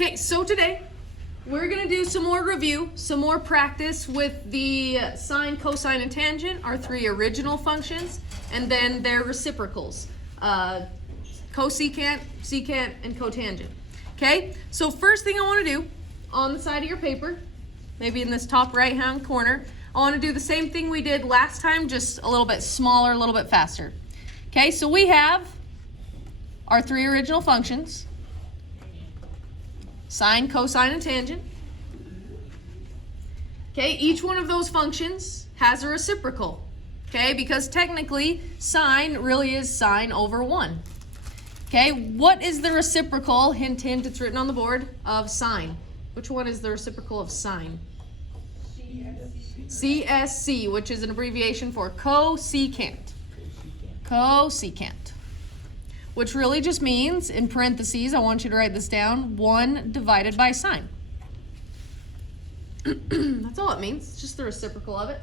Okay, so today we're going to do some more review, some more practice with the sine, cosine, and tangent, our three original functions, and then their reciprocals, cosecant, secant, and cotangent. Okay, so first thing I want to do on the side of your paper, maybe in this top right-hand corner, I want to do the same thing we did last time, just a little bit smaller, a little bit faster. Okay, so we have our three original functions, sine, cosine, and tangent. Okay, each one of those functions has a reciprocal. Okay, because technically sine really is sine over 1. Okay, what is the reciprocal, hint, hint, it's written on the board, of sine? Which one is the reciprocal of sine? CSC, which is an abbreviation for cosecant. Cosecant. Which really just means, in parentheses, I want you to write this down, 1 divided by sine. That's all it means. It's just the reciprocal of it.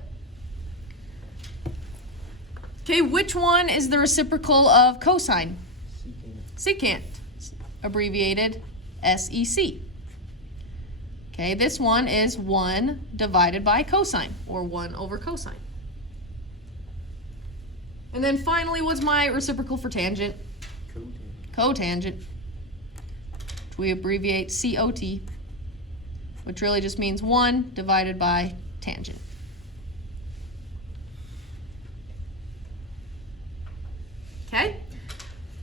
Okay, which one is the reciprocal of cosine? Secant. Abbreviated SEC. Okay, this one is 1 divided by cosine, or 1 over cosine. And then finally, what's my reciprocal for tangent? Cotangent, which we abbreviate COT, which really just means 1 divided by tangent. Okay?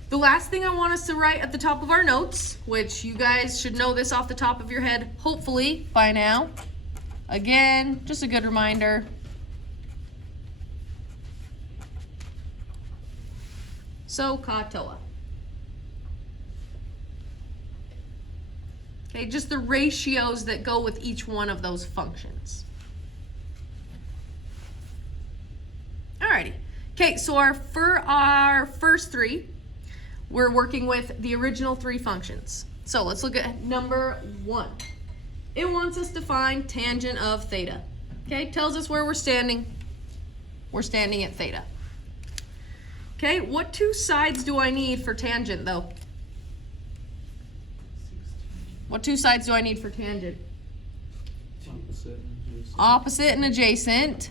The last thing I want us to write at the top of our notes, which you guys should know this off the top of your head, hopefully, by now. Again, just a good reminder. SOHCAHTOA. Okay, just the ratios that go with each one of those functions. Alrighty. Okay, so for our first three, we're working with the original three functions. So let's look at number 1. It wants us to find tangent of theta. Okay, tells us where we're standing. We're standing at theta. Okay, what two sides do I need for tangent though? What two sides do I need for tangent? Opposite and adjacent.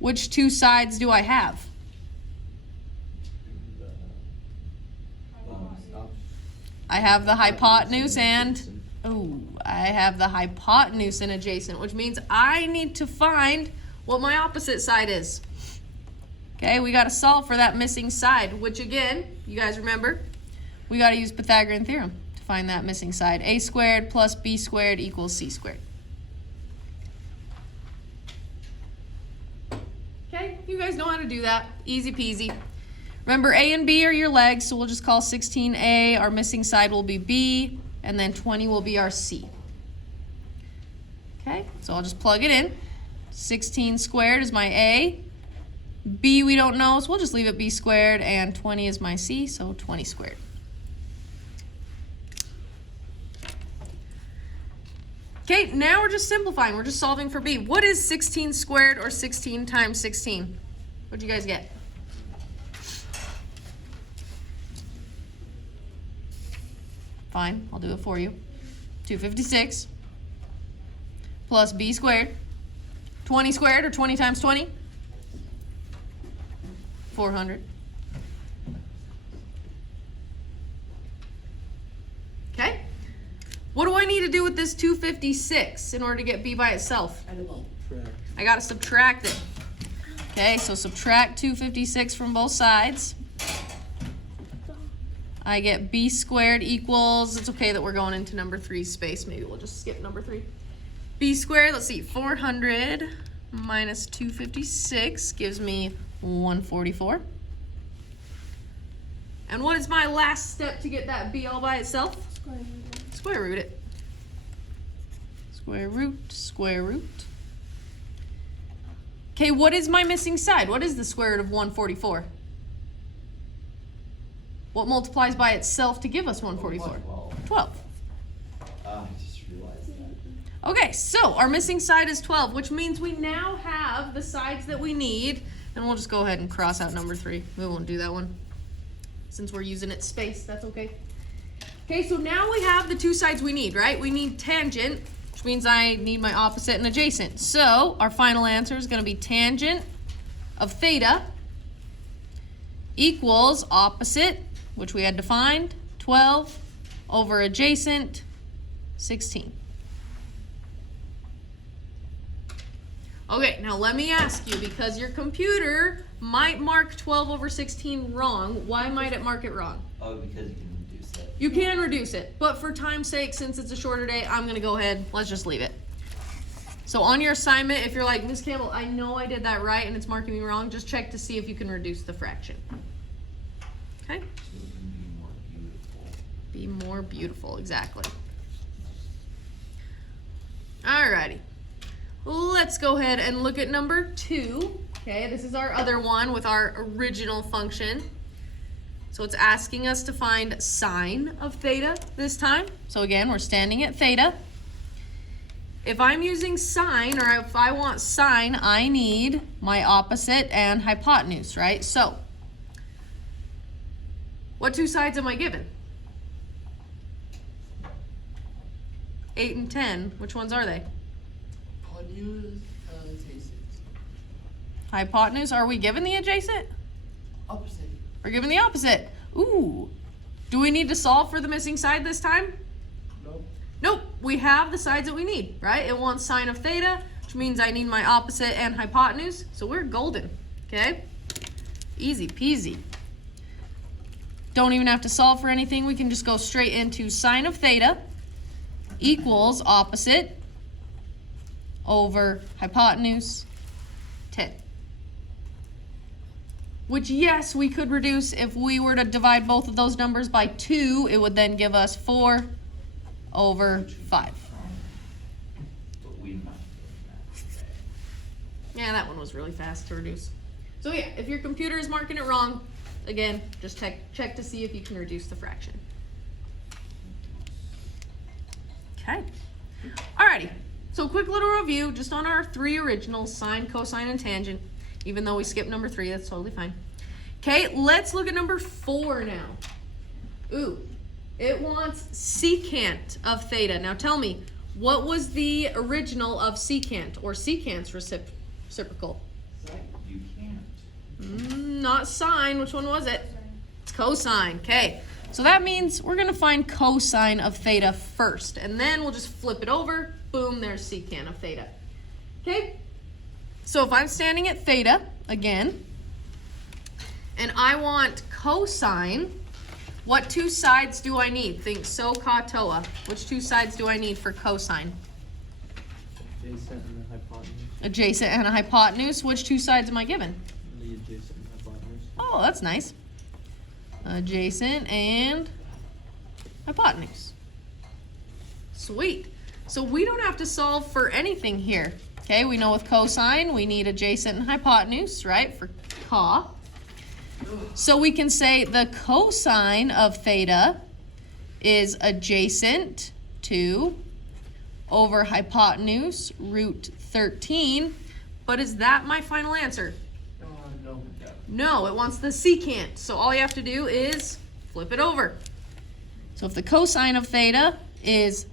Which two sides do I have? I have the hypotenuse and, I have the hypotenuse and adjacent, which means I need to find what my opposite side is. Okay, we got to solve for that missing side, which again, you guys remember, we got to use Pythagorean theorem to find that missing side. A squared plus B squared equals C squared. Okay, you guys know how to do that. Easy peasy. Remember, A and B are your legs, so we'll just call 16A. Our missing side will be B, and then 20 will be our C. Okay, so I'll just plug it in. 16 squared is my A. B we don't know, so we'll just leave it B squared, and 20 is my C, so 20 squared. Okay, now we're just simplifying. We're just solving for B. What is 16 squared or 16 times 16? What'd you guys get? Fine, I'll do it for you. 256 plus B squared. 20 squared or 20 times 20? 400. Okay. What do I need to do with this 256 in order to get B by itself? I got to subtract it. Okay, so subtract 256 from both sides. I get B squared equals, it's okay that we're going into number 3 space. Maybe we'll just skip number 3. B squared, let's see, 400 minus 256 gives me 144. And what is my last step to get that B all by itself? Square root it. Square root, square root. Okay, what is my missing side? What is the square root of 144? What multiplies by itself to give us 144? 12. I just realized that. Okay, so our missing side is 12, which means we now have the sides that we need. And we'll just go ahead and cross out number 3. We won't do that one. Since we're using its space, that's okay. Okay, so now we have the two sides we need, right? We need tangent, which means I need my opposite and adjacent. So our final answer is going to be tangent of theta equals opposite, which we had defined, 12 over adjacent, 16. Okay, now let me ask you, because your computer might mark 12 over 16 wrong, why might it mark it wrong? Oh, because you can reduce it. You can reduce it, but for time's sake, since it's a shorter day, I'm gonna go ahead, let's just leave it. So on your assignment, if you're like, Ms. Campbell, I know I did that right and it's marking me wrong, just check to see if you can reduce the fraction. Okay? So it can be more beautiful. Be more beautiful, exactly. Alrighty. Let's go ahead and look at number 2. Okay, this is our other one with our original function. So it's asking us to find sine of theta this time. So again, we're standing at theta. If I'm using sine, or if I want sine, I need my opposite and hypotenuse, right? So, what two sides am I given? 8 and 10. Which ones are they? Hypotenuse, adjacent. Hypotenuse. Are we given the adjacent? Opposite. We're given the opposite. Ooh. Do we need to solve for the missing side this time? Nope. Nope. We have the sides that we need, right? It wants sine of theta, which means I need my opposite and hypotenuse. So we're golden, okay? Easy peasy. Don't even have to solve for anything. We can just go straight into sine of theta equals opposite over hypotenuse 10. Which, yes, we could reduce. If we were to divide both of those numbers by 2, it would then give us 4 over 5. But we're not doing that today. Yeah, that one was really fast to reduce. So yeah, if your computer is marking it wrong, again, just check to see if you can reduce the fraction. Okay. Alrighty. So quick little review just on our 3 originals, sine, cosine, and tangent. Even though we skipped number 3, that's totally fine. Okay, let's look at number 4 now. Ooh, it wants secant of theta. Now tell me, what was the original of secant, or secant's reciprocal? You can't. Not sine. Which one was it? It's cosine. Okay, so that means we're gonna find cosine of theta first, and then we'll just flip it over. Boom, there's secant of theta. Okay, so if I'm standing at theta again, and I want cosine, what two sides do I need? Think SOHCAHTOA. Which two sides do I need for cosine? Adjacent and the hypotenuse. Adjacent and a hypotenuse. Which two sides am I given? The adjacent and hypotenuse. Oh, that's nice. Adjacent and hypotenuse. Sweet. So we don't have to solve for anything here. Okay, we know with cosine we need adjacent and hypotenuse, right, for co. So we can say the cosine of theta is adjacent to over hypotenuse root 13. But is that my final answer? No. No, it wants the secant. So all you have to do is flip it over. So if the cosine of theta is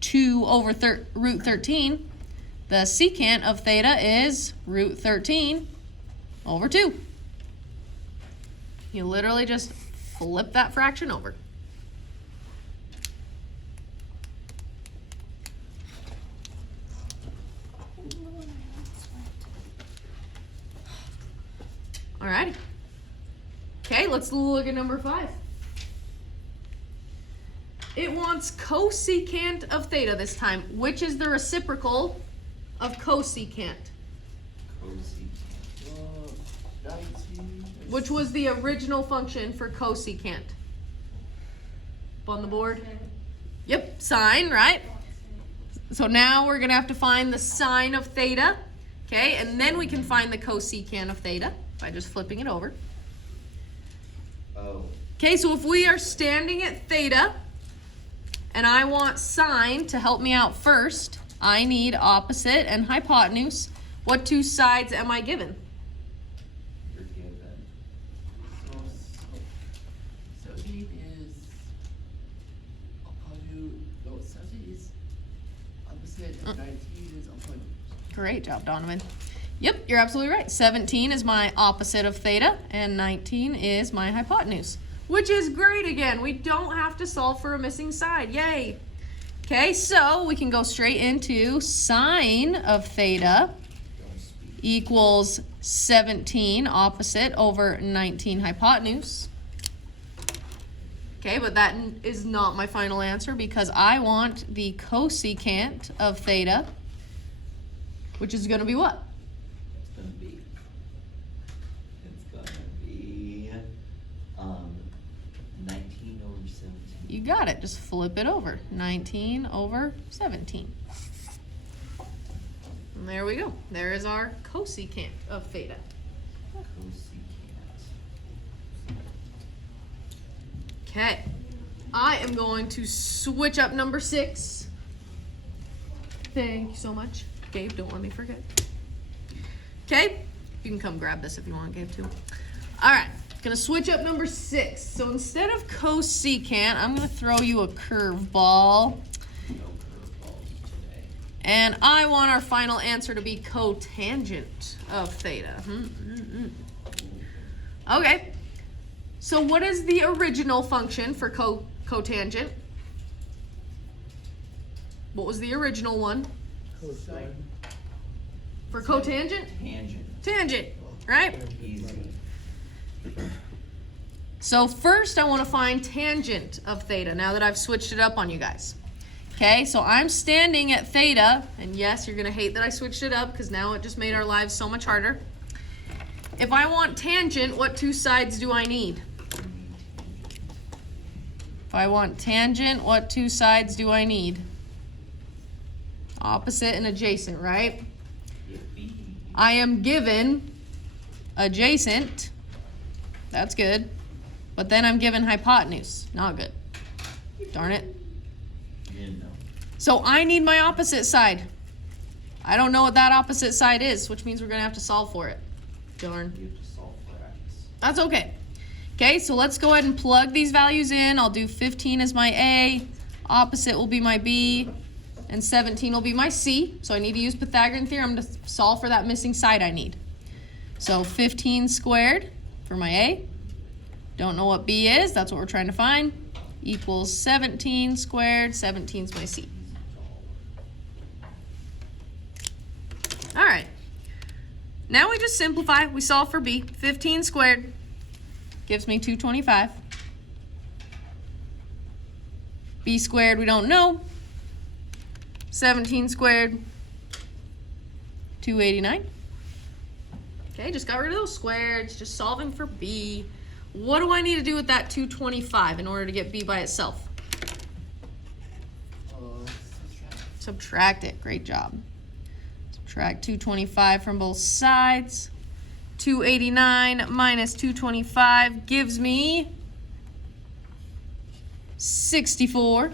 2 over root 13, the secant of theta is root 13 over 2. You literally just flip that fraction over. Alrighty. Okay, let's look at number 5. It wants cosecant of theta this time. Which is the reciprocal of cosecant? Cosecant. 19. Which was the original function for cosecant? Up on the board? Yep, sine, right? So now we're gonna have to find the sine of theta. Okay, and then we can find the cosecant of theta by just flipping it over. Oh. Okay, so if we are standing at theta, and I want sine to help me out first, I need opposite and hypotenuse. What two sides am I given? You're given. So 8 is 17 is opposite of 19 is opposite. Great job, Donovan. Yep, you're absolutely right. 17 is my opposite of theta, and 19 is my hypotenuse, which is great again. We don't have to solve for a missing side. Yay. Okay, so we can go straight into sine of theta equals 17 opposite over 19 hypotenuse. Okay, but that is not my final answer because I want the cosecant of theta, which is going to be what? It's gonna be 19 over 17. You got it. Just flip it over. 19 over 17. And there we go. There is our cosecant of theta. Cosecant. Okay. I am going to switch up number 6. Thank you so much. Gabe, don't let me forget. Okay. You can come grab this if you want, Gabe, too. All right. Gonna switch up number 6. So instead of cosecant, I'm gonna throw you a curveball. No curveballs today. And I want our final answer to be cotangent of theta. Okay. So what is the original function for cotangent? What was the original one? Cosine. For cotangent? Tangent. Tangent, right? Easy. So first I want to find tangent of theta now that I've switched it up on you guys. Okay, so I'm standing at theta, and yes, you're going to hate that I switched it up because now it just made our lives so much harder. If I want tangent, what two sides do I need? If I want tangent, what two sides do I need? Opposite and adjacent, right? I am given adjacent. That's good. But then I'm given hypotenuse. Not good. Darn it. You know. So I need my opposite side. I don't know what that opposite side is, which means we're going to have to solve for it. Darn. You have to solve for X. That's okay. Okay, so let's go ahead and plug these values in. I'll do 15 as my A, opposite will be my B, and 17 will be my C. So I need to use Pythagorean theorem to solve for that missing side I need. So 15 squared for my A. Don't know what B is, that's what we're trying to find. Equals 17 squared, 17 is my C. All right. Now we just simplify. We solve for B. 15 squared gives me 225. B squared we don't know. 17 squared, 289. Okay, just got rid of those squares, just solving for B. What do I need to do with that 225 in order to get B by itself? Subtract. Subtract it, great job. Subtract 225 from both sides. 289 minus 225 gives me 64.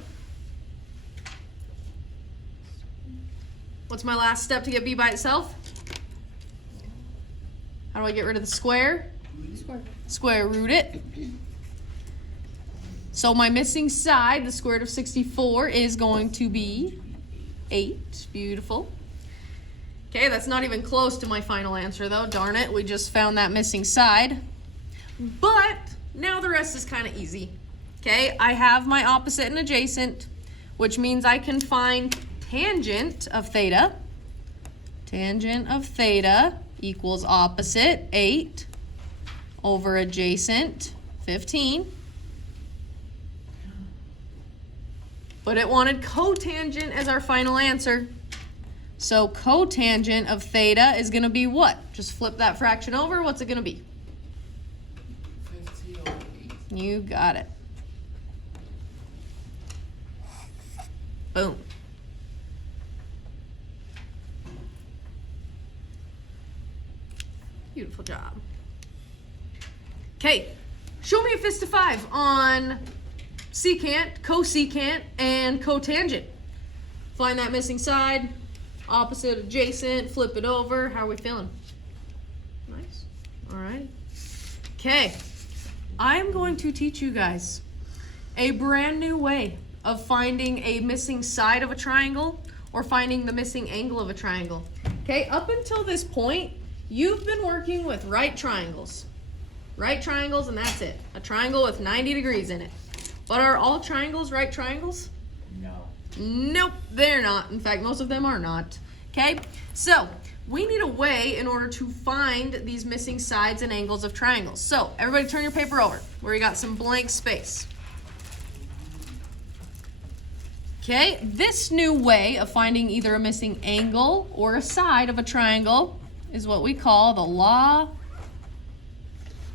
What's my last step to get B by itself? How do I get rid of the square? Square. Square root it. So my missing side, the square root of 64, is going to be 8. Beautiful. Okay, that's not even close to my final answer though. Darn it, we just found that missing side. But now the rest is kind of easy. Okay, I have my opposite and adjacent, which means I can find tangent of theta. Tangent of theta equals opposite, 8, over adjacent, 15. But it wanted cotangent as our final answer. So cotangent of theta is going to be what? Just flip that fraction over. What's it going to be? 15 over 8. You got it. Boom. Beautiful job. Okay, show me a fist of 5 on secant, cosecant, and cotangent. Find that missing side, opposite, adjacent, flip it over. How are we feeling? Nice. All right. Okay, I'm going to teach you guys a brand new way of finding a missing side of a triangle or finding the missing angle of a triangle. Okay, up until this point, you've been working with right triangles. Right triangles, and that's it. A triangle with 90 degrees in it. But are all triangles right triangles? No. Nope, they're not. In fact, most of them are not. Okay, so we need a way in order to find these missing sides and angles of triangles. So everybody turn your paper over where you got some blank space. Okay, this new way of finding either a missing angle or a side of a triangle is what we call the law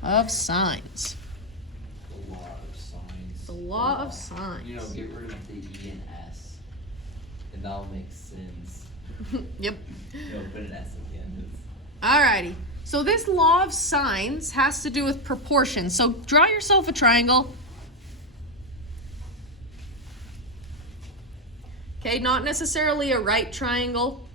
of sines. The law of signs. The law of sines. You know, get rid of the E and S, and that'll make sense. Yep. You know, put an S again. Alrighty. So this law of sines has to do with proportion. So draw yourself a triangle. Okay, not necessarily a right triangle.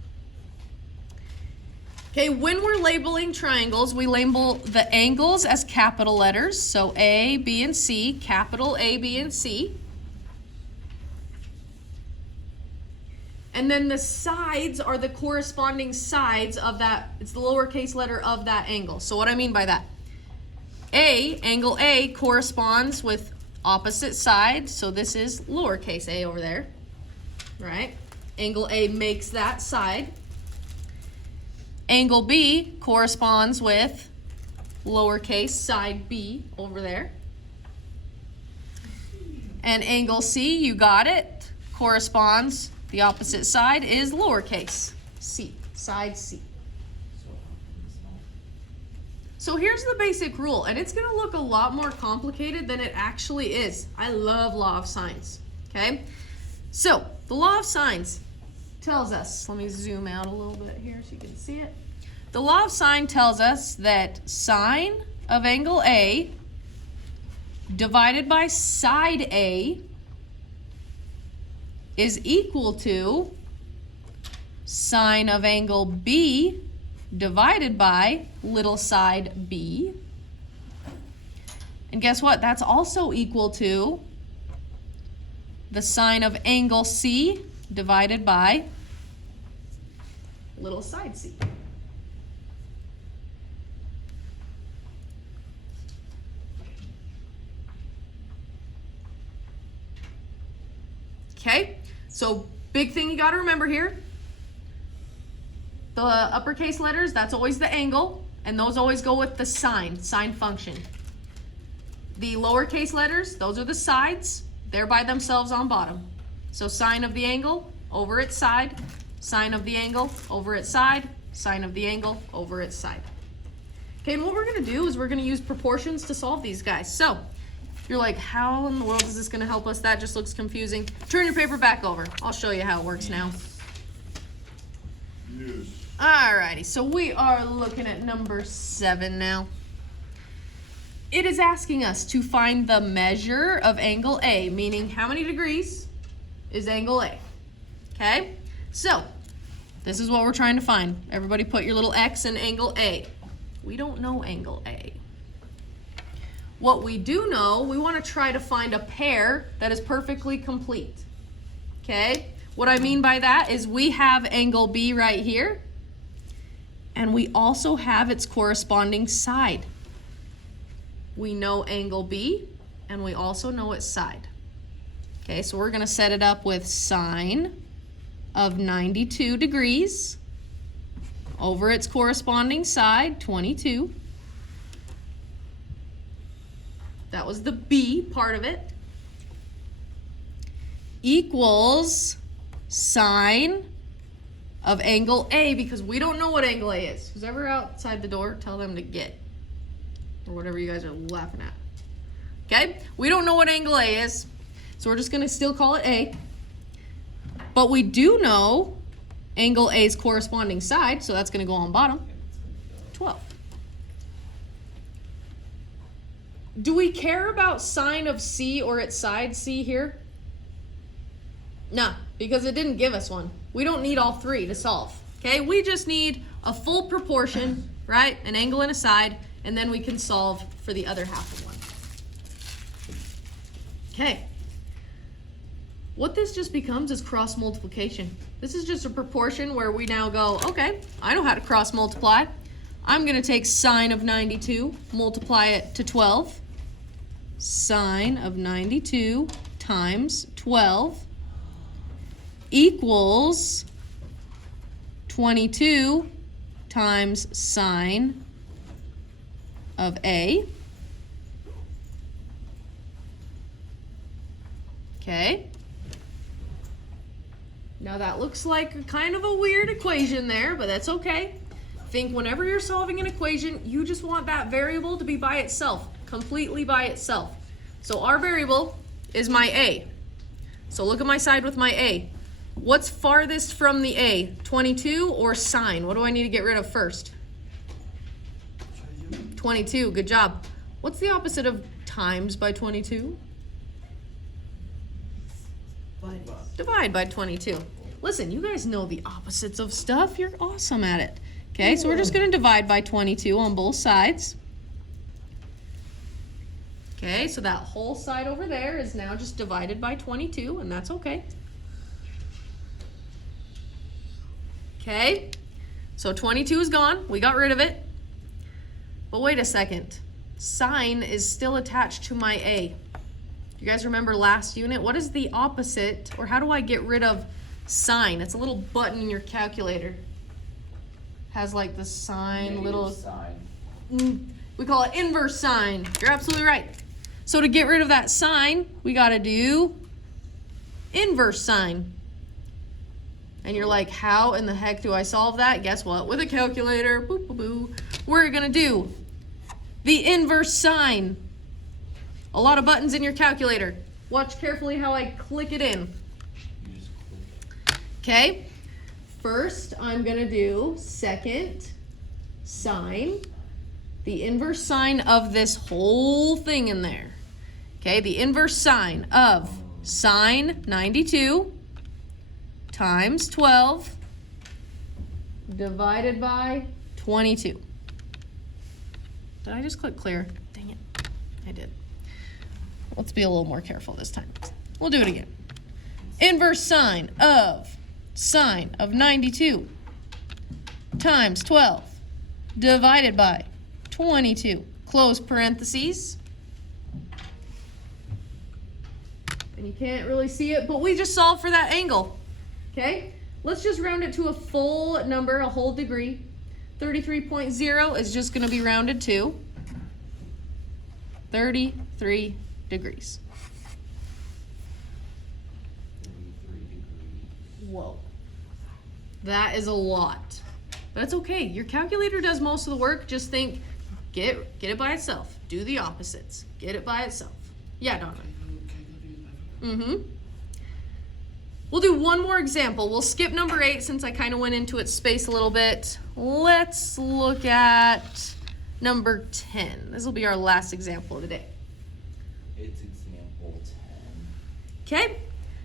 Okay, when we're labeling triangles, we label the angles as capital letters. So A, B, and C, capital A, B, and C. And then the sides are the corresponding sides of that, it's the lowercase letter of that angle. So what I mean by that, angle A corresponds with opposite side. So this is lowercase a over there, right? Angle A makes that side. Angle B corresponds with lowercase side B over there. And angle C, you got it, corresponds, the opposite side is lowercase c, side C. So here's the basic rule, and it's gonna look a lot more complicated than it actually is. I love law of sines, okay? So the law of sines tells us, let me zoom out a little bit here so you can see it. The law of sine tells us that sine of angle A divided by side A is equal to sine of angle B divided by little side B. And guess what? That's also equal to the sine of angle C divided by little side C. Okay, so big thing you got to remember here, the uppercase letters, that's always the angle, and those always go with the sine function. The lowercase letters, those are the sides, they're by themselves on bottom. So sine of the angle over its side, sine of the angle over its side, sine of the angle over its side. Okay, and what we're going to do is we're going to use proportions to solve these guys. So you're like, how in the world is this going to help us? That just looks confusing. Turn your paper back over. I'll show you how it works now. Yes. Alrighty, so we are looking at number 7 now. It is asking us to find the measure of angle A, meaning how many degrees is angle A? Okay, so this is what we're trying to find. Everybody put your little X in angle A. We don't know angle A. What we do know, we want to try to find a pair that is perfectly complete. Okay? What I mean by that is we have angle B right here, and we also have its corresponding side. We know angle B, and we also know its side. Okay, so we're going to set it up with sine of 92 degrees over its corresponding side, 22. That was the B part of it. Equals sine of angle A, because we don't know what angle A is. Who's ever outside the door, tell them to get. Or whatever you guys are laughing at. Okay? We don't know what angle A is, so we're just going to still call it A. But we do know angle A's corresponding side, so that's going to go on bottom. 12. Do we care about sine of C or its side C here? Nah, because it didn't give us one. We don't need all three to solve. Okay, we just need a full proportion, right? An angle and a side, and then we can solve for the other half of one. Okay. what this just becomes is cross multiplication. This is just a proportion where we now go, okay, I know how to cross multiply. I'm gonna take sine of 92, multiply it to 12. Sine of 92 times 12 equals 22 times sine of A. Okay. Now that looks like kind of a weird equation there, but that's okay. Think whenever you're solving an equation, you just want that variable to be by itself, completely by itself. So our variable is my A. So look at my side with my A. What's farthest from the A? 22 or sine? What do I need to get rid of first? 22, good job. What's the opposite of times by 22? Divide by 22. Listen, you guys know the opposites of stuff. You're awesome at it. Okay, so we're just going to divide by 22 on both sides. Okay, so that whole side over there is now just divided by 22, and that's okay. Okay, so 22 is gone. We got rid of it. But wait a second. Sine is still attached to my A. You guys remember last unit? What is the opposite, or how do I get rid of sine? It's a little button in your calculator. Has like the sine, Negative little... Sine. We call it inverse sine. You're absolutely right. So to get rid of that sine, we got to do inverse sine. And you're like, how in the heck do I solve that? Guess what? With a calculator, boop, boop, boop. We're going to do the inverse sine. A lot of buttons in your calculator. Watch carefully how I click it in. You just click. Okay. First, I'm going to do second sine. The inverse sine of this whole thing in there. Okay, the inverse sine of sine 92 times 12 divided by 22. Did I just click clear? Dang it, I did. Let's be a little more careful this time. We'll do it again. Inverse sine of 92 times 12 divided by 22. Close parentheses. And you can't really see it, but we just solved for that angle. Okay? Let's just round it to a full number, a whole degree. 33.0 is just going to be rounded to 33 degrees. 33 degrees. Whoa. That is a lot. But that's okay. Your calculator does most of the work. Just think, get it by itself. Do the opposites. Get it by itself. Yeah, Donovan. Mm-hmm. We'll do one more example. We'll skip number 8 since I kind of went into its space a little bit. Let's look at number 10. This will be our last example of the day. It's example 10. Okay,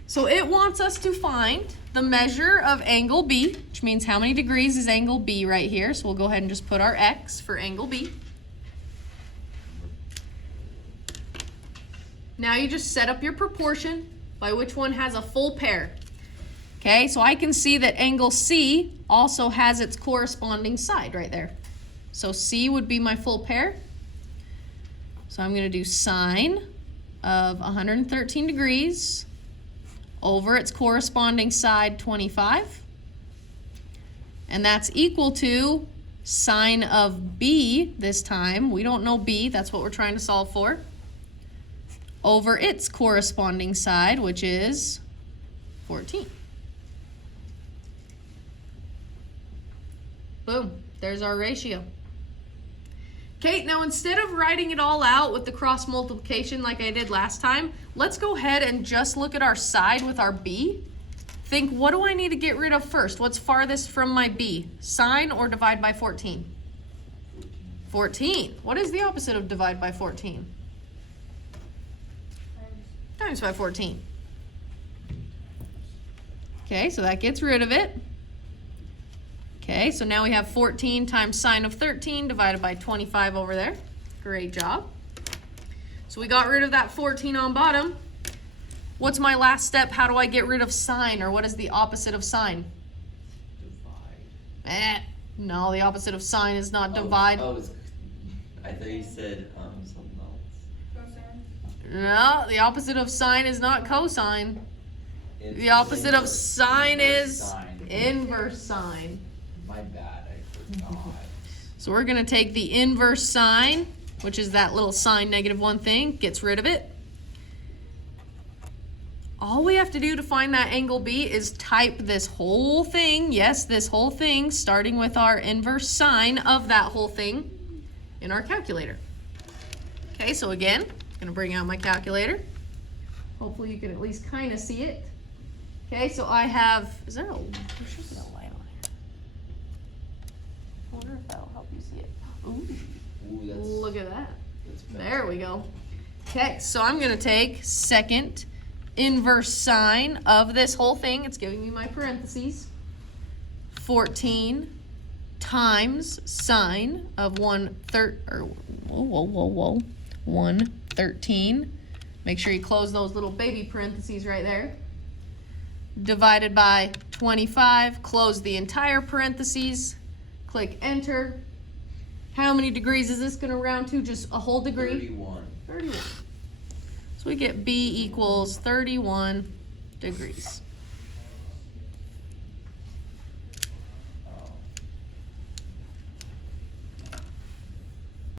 so it wants us to find the measure of angle B, which means how many degrees is angle B right here. So we'll go ahead and just put our X for angle B. Now you just set up your proportion by which one has a full pair. Okay, so I can see that angle C also has its corresponding side right there. So C would be my full pair. So I'm going to do sine of 113 degrees over its corresponding side 25. And that's equal to sine of B this time. We don't know B, that's what we're trying to solve for. Over its corresponding side, which is 14. Boom, there's our ratio. Okay, now instead of writing it all out with the cross multiplication like I did last time, let's go ahead and just look at our side with our B. Think, what do I need to get rid of first? What's farthest from my B? Sine or divide by 14? 14. What is the opposite of divide by 14? Times by 14. Okay, so that gets rid of it. Okay, so now we have 14 times sine of 13 divided by 25 over there. Great job. So we got rid of that 14 on bottom. What's my last step? How do I get rid of sine, or what is the opposite of sine? Divide. No, the opposite of sine is not divide. I thought you said something else. No, the opposite of sine is not cosine. The opposite of sine is Sine. inverse sine. My bad, I forgot. So we're gonna take the inverse sine, which is that little sine -1 thing, gets rid of it. All we have to do to find that angle B is type this whole thing, yes, this whole thing, starting with our inverse sine of that whole thing in our calculator. Okay, so again, I'm gonna bring out my calculator. Hopefully you can at least kind of see it. Okay, so I have, there should be a light on here. I wonder if that'll help you see it. Ooh, Ooh, that's, look at that. that's better. There we go. Okay, so I'm gonna take second inverse sine of this whole thing. It's giving me my parentheses. 14 times sine of 113. Make sure you close those little baby parentheses right there. Divided by 25. Close the entire parentheses. Click enter. How many degrees is this gonna round to? Just a whole degree? 31. 31. So we get B equals 31 degrees.